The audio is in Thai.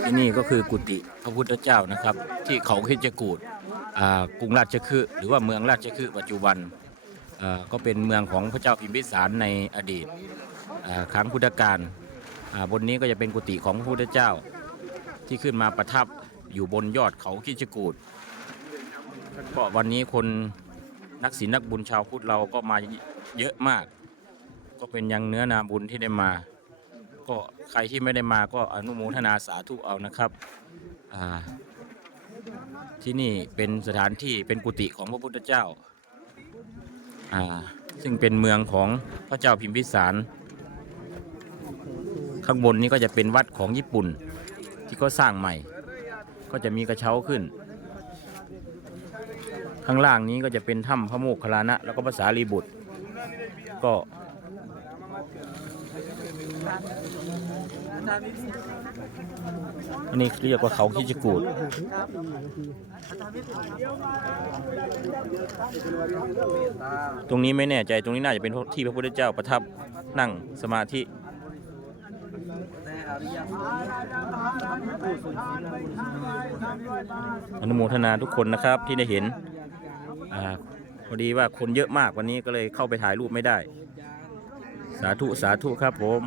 ที่นี่ก็คือกุฏิพระพุทธเจ้านะครับ ที่เขาคิดกูดกรุงราชคฤห์หรือว่าเมืองราชคฤห์ปัจจุบันก็เป็นเมืองของพระเจ้าพิมพิสารในอดีตครั้งพุทธกาลบนนี้ก็จะเป็นกุฏิของพระพุทธเจ้า ที่ขึ้นมาประทับอยู่บนยอดเขาคิดกูดก็วันนี้คนนักศีลนักบุญชาวพุทธเราก็มาเยอะมาก ก็เป็นยังเนื้อนาบุญที่ได้มา ก็ใครที่ไม่ได้มาก็อนุโมทนาสาธุเอานะครับที่นี่เป็นสถานที่เป็นกุฏิของพระพุทธเจ้า ซึ่งเป็นเมืองของพระเจ้าพิมพิสาร ข้างบนนี้ก็จะเป็นวัดของญี่ปุ่นที่เขาสร้างใหม่ ก็จะมีกระเช้าขึ้น ข้างล่างนี้ก็จะเป็นถ้ำพระโมคคัลลานะ แล้วก็ภาษาลีบุตรก็ อันนี้เรียกว่าเขาคิจกูดตรงนี้ไม่แน่ใจตรงนี้น่าจะเป็นที่พระพุทธเจ้าประทับนั่งสมาธิอนุโมทนาทุกคนนะครับที่ได้เห็นอพอดีว่าคนเยอะมากวันนี้ก็เลยเข้าไปถ่ายรูปไม่ได้ สาธุ สาธุครับผม